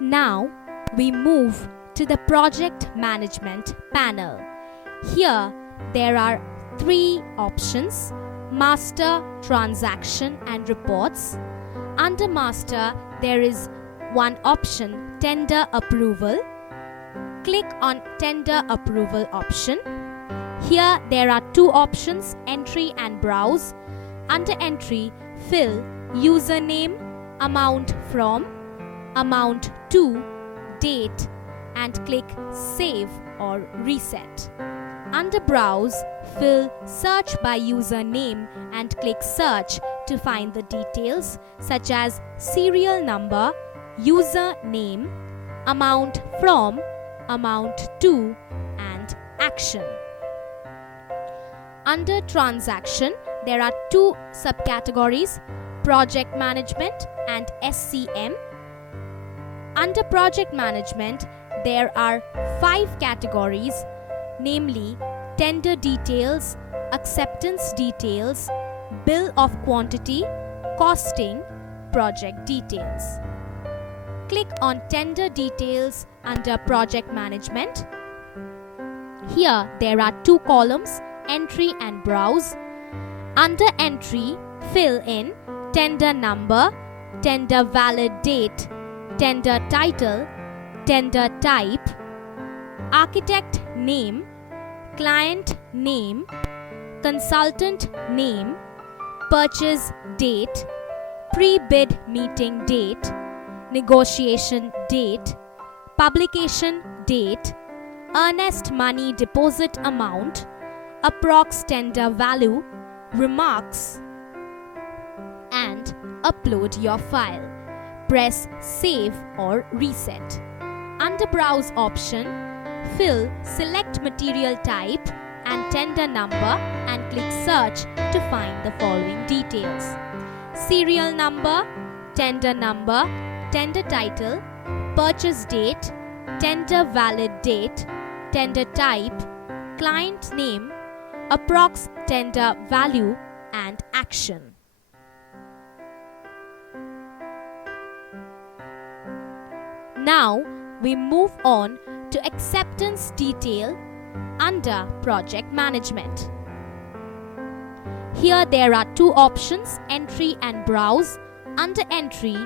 Now we move to the project management panel. Here there are three options: master, transaction and reports. Under master there is one option, tender approval. Click on tender approval option. Here there are two options, entry and browse. Under entry, fill username, amount from, amount to, date and click save or reset. Under browse, fill search by username and click search to find the details such as serial number, user name, amount from, amount to and action. Under transaction, there are two subcategories, project management and SCM. Under project management, there are 5 categories, namely tender details, acceptance details, bill of quantity, costing, project details. Click on tender details under project management. Here there are two columns, entry and browse. Under entry, fill in tender number, tender valid date, tender title, tender type, architect name, client name, consultant name, purchase date, pre-bid meeting date, negotiation date, publication date, earnest money deposit amount, approx tender value, remarks, and upload your file. Press save or reset. Under browse option, fill select material type and tender number and click search to find the following details: serial number, tender title, purchase date, tender valid date, tender type, client name, approx tender value and action. Now we move on to acceptance detail under project management. Here there are two options, entry and browse. Under entry,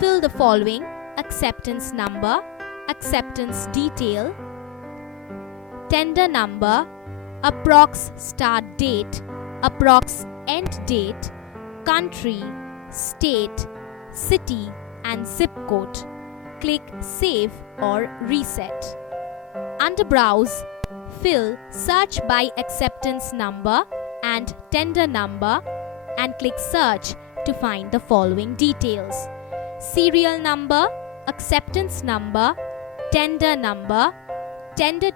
fill the following: acceptance number, acceptance detail, tender number, approx start date, approx end date, country, state, city and zip code. Click save or reset. Under browse, fill search by acceptance number and tender number and click search to find the following details: serial number, acceptance number, tender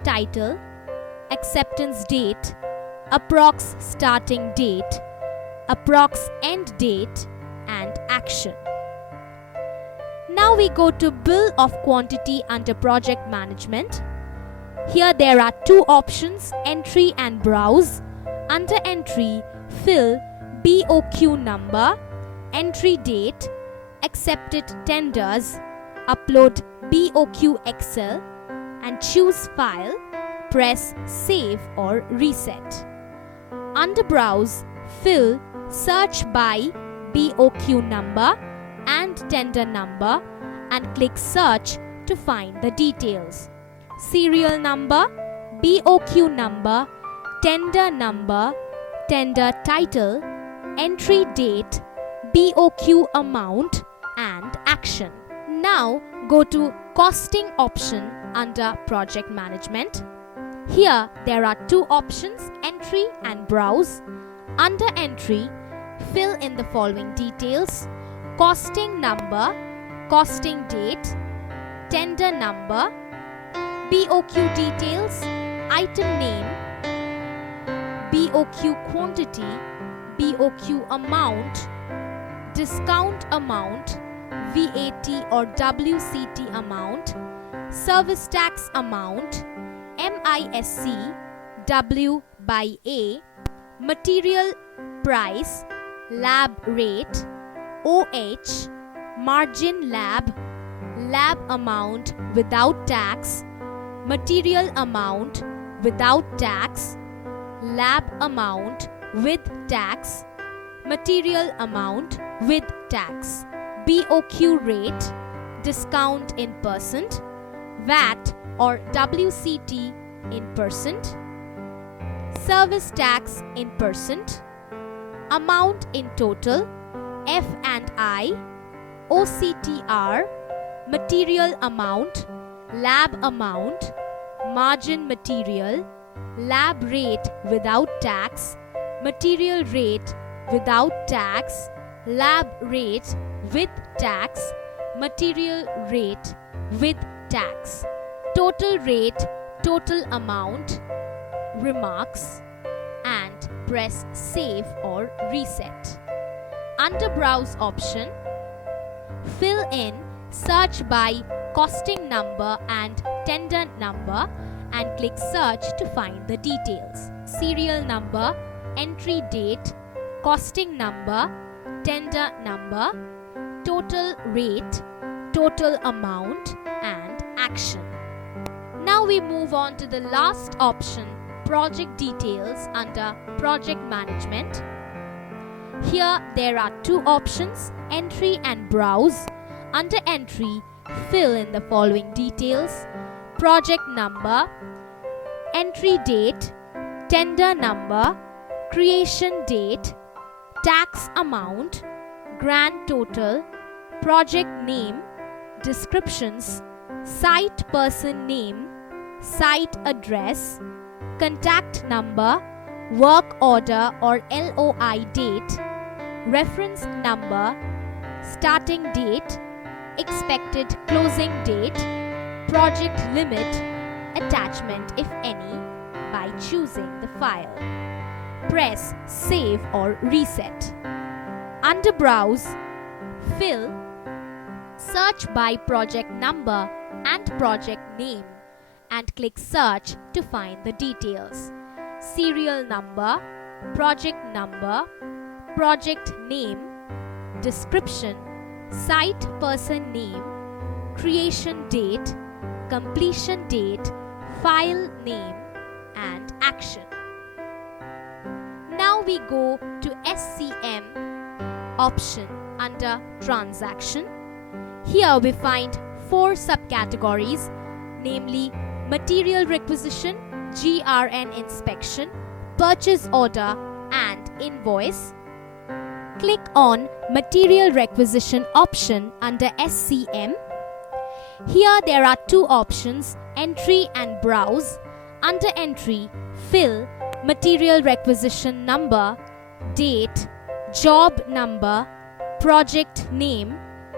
title, acceptance date, approx starting date, approx end date and action. Now we go to bill of quantity under project management. Here there are two options, entry and browse. Under entry, fill BOQ number, entry date, accepted tenders, upload BOQ Excel and choose file, press save or reset. Under browse, fill search by BOQ number and tender number and click search to find the details: serial number, BOQ number, tender title, entry date, BOQ amount and action. Now go to costing option under project management. Here there are two options, entry and browse. Under entry, fill in the following details: costing number, costing date, tender number, BOQ details, item name, BOQ quantity, BOQ amount, discount amount, VAT or WCT amount, service tax amount, MISC, W by A, material price, lab rate, OH, margin lab, lab amount without tax, material amount without tax, lab amount with tax, material amount with tax, BOQ rate, discount in percent, VAT or WCT in percent, service tax in percent, amount in total, F&I, OCTR, material amount, lab amount, margin material, lab rate without tax, material rate without tax, lab rate with tax, material rate with tax, total rate, total amount, remarks, and press save or reset. Under browse option, fill in search by costing number and tender number and click search to find the details. Serial number, entry date, costing number, tender number, total rate, total amount, and action. Now we move on to the last option, project details under project management. Here there are two options, entry and browse. Under entry, fill in the following details: project number, entry date, tender number, creation date, tax amount, grand total, project name, descriptions, site person name, site address, contact number, work order or LOI date, reference number, starting date, expected closing date, project limit, attachment if any, by choosing the file. Press save or reset. Under browse, fill search by project number and project name and click search to find the details. Serial number, project name, description, site person name, creation date, completion date, file name, and action. Now we go to SCM option under transaction. Here we find 4 subcategories, namely material requisition, GRN inspection, purchase order, and invoice. Click on material requisition option under SCM. Here there are 2 options, entry and browse. Under entry, fill material requisition number, date, job number, project name,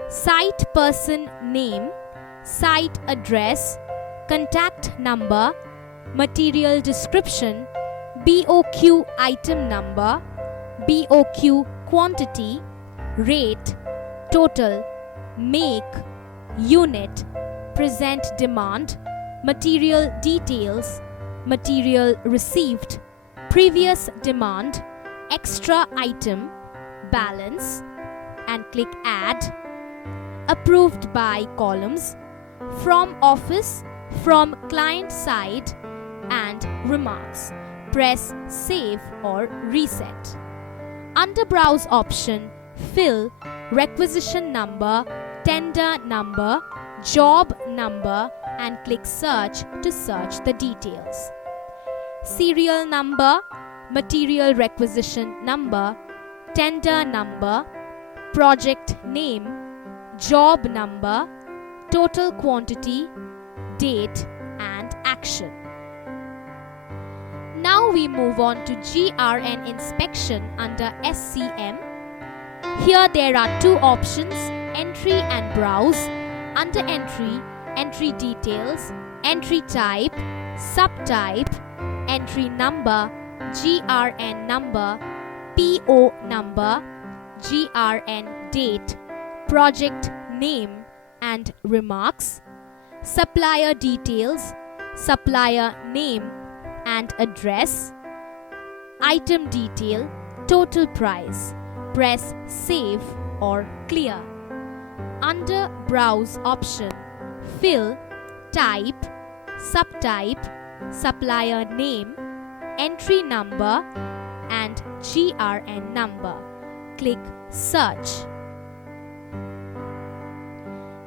site person name, site address, contact number, material description, BOQ item number, BOQ quantity, rate, total, make, unit, present demand, material details, material received, previous demand, extra item, balance, and click add. Approved by columns, from office, from client side, and remarks. Press save or reset. Under browse option, fill requisition number, tender number, job number, and click search to search the details. Serial number, material requisition number, tender number, project name, job number, total quantity, date, and action. Now we move on to GRN inspection under SCM. Here there are 2 options, entry and browse. Under entry, entry details, entry type, subtype, entry number, GRN number, PO number, GRN date, project name and remarks, supplier details, supplier name and address, item detail, total price. Press save or clear. Under Browse option, fill, type, subtype, supplier name, entry number and GRN number. Click Search.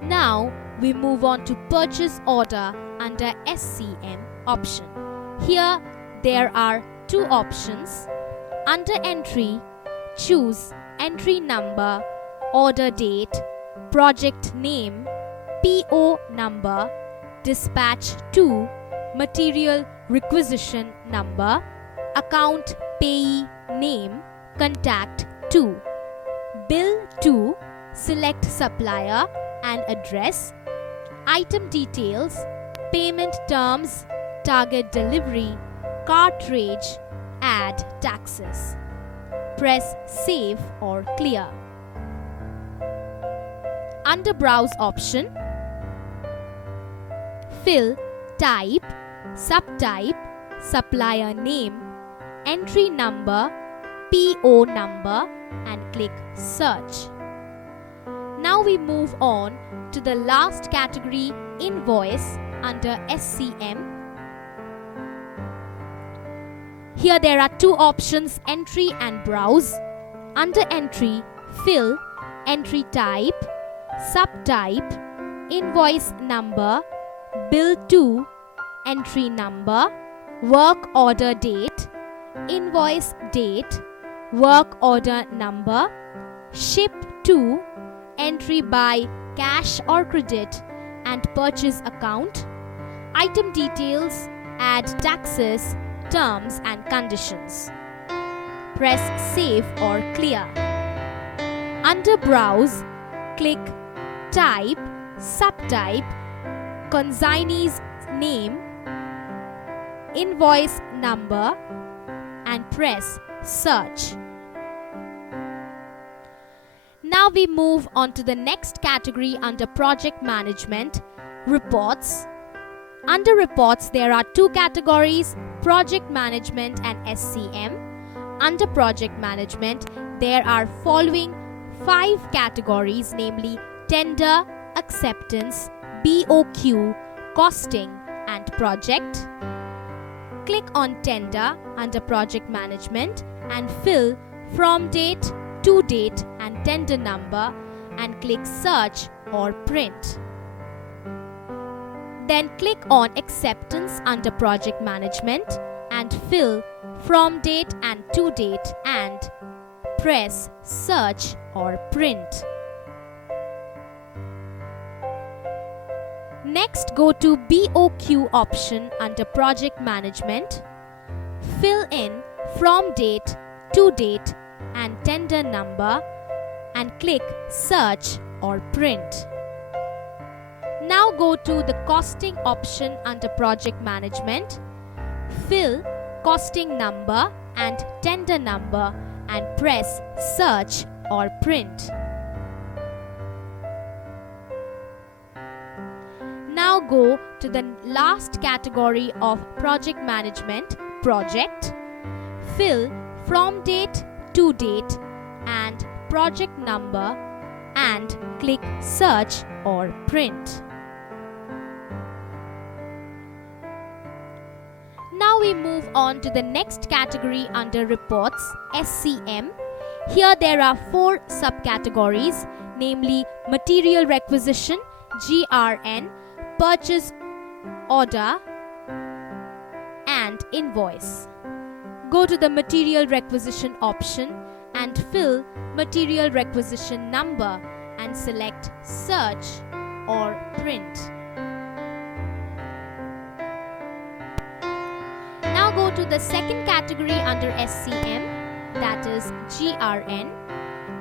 Now we move on to Purchase Order under SCM option. Here there are two options. Under Entry, choose entry number, order date, project name, PO number, dispatch to, material requisition number, account payee name, contact to. Bill to, select supplier and address, item details, payment terms, target delivery, cartridge, add taxes. Press Save or Clear. Under Browse option, fill, type, subtype, supplier name, entry number, PO number and click Search. Now we move on to the last category, Invoice under SCM. Here there are two options, Entry and Browse. Under Entry, fill, entry type, subtype, invoice number, bill to, entry number, work order date, invoice date, work order number, ship to, entry by cash or credit and purchase account, item details, add taxes, terms and conditions. Press Save or Clear. Under Browse, click Type, Subtype, consignee's name, invoice number and press Search. Now we move on to the next category under Project Management, Reports. Under Reports, there are two categories, Project Management and SCM. Under Project Management, there are following 5 categories, namely Tender, Acceptance, BOQ, Costing and Project. Click on Tender under Project Management and fill from date, to date and tender number and click Search or Print. Then click on Acceptance under Project Management and fill from date and to date and press Search or Print. Next, go to BOQ option under Project Management. Fill in from date, to date and tender number and click Search or Print. Now go to the Costing option under Project Management. Fill costing number and tender number and press Search or Print. Now go to the last category of Project Management, Project. Fill from date, to date and project number and click Search or Print. Now we move on to the next category under Reports, SCM. Here there are 4 subcategories, namely Material Requisition, GRN, Purchase Order and Invoice. Go to the Material Requisition option and fill Material Requisition number and select Search or Print. Now go to the second category under SCM, that is GRN,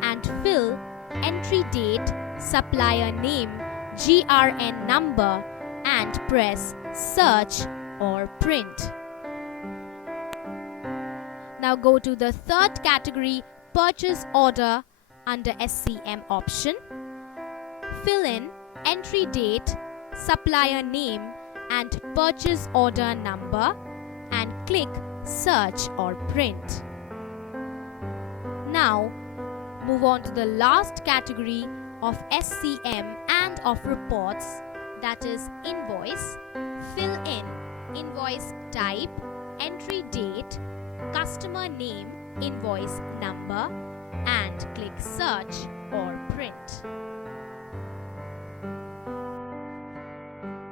and fill entry date, supplier name, GRN number and press Search or Print. Now go to the third category, Purchase Order under SCM option. Fill in entry date, supplier name and purchase order number and click Search or Print. Now move on to the last category of SCM and of reports, that is invoice, fill in invoice type, entry date, customer name, invoice number, and click search or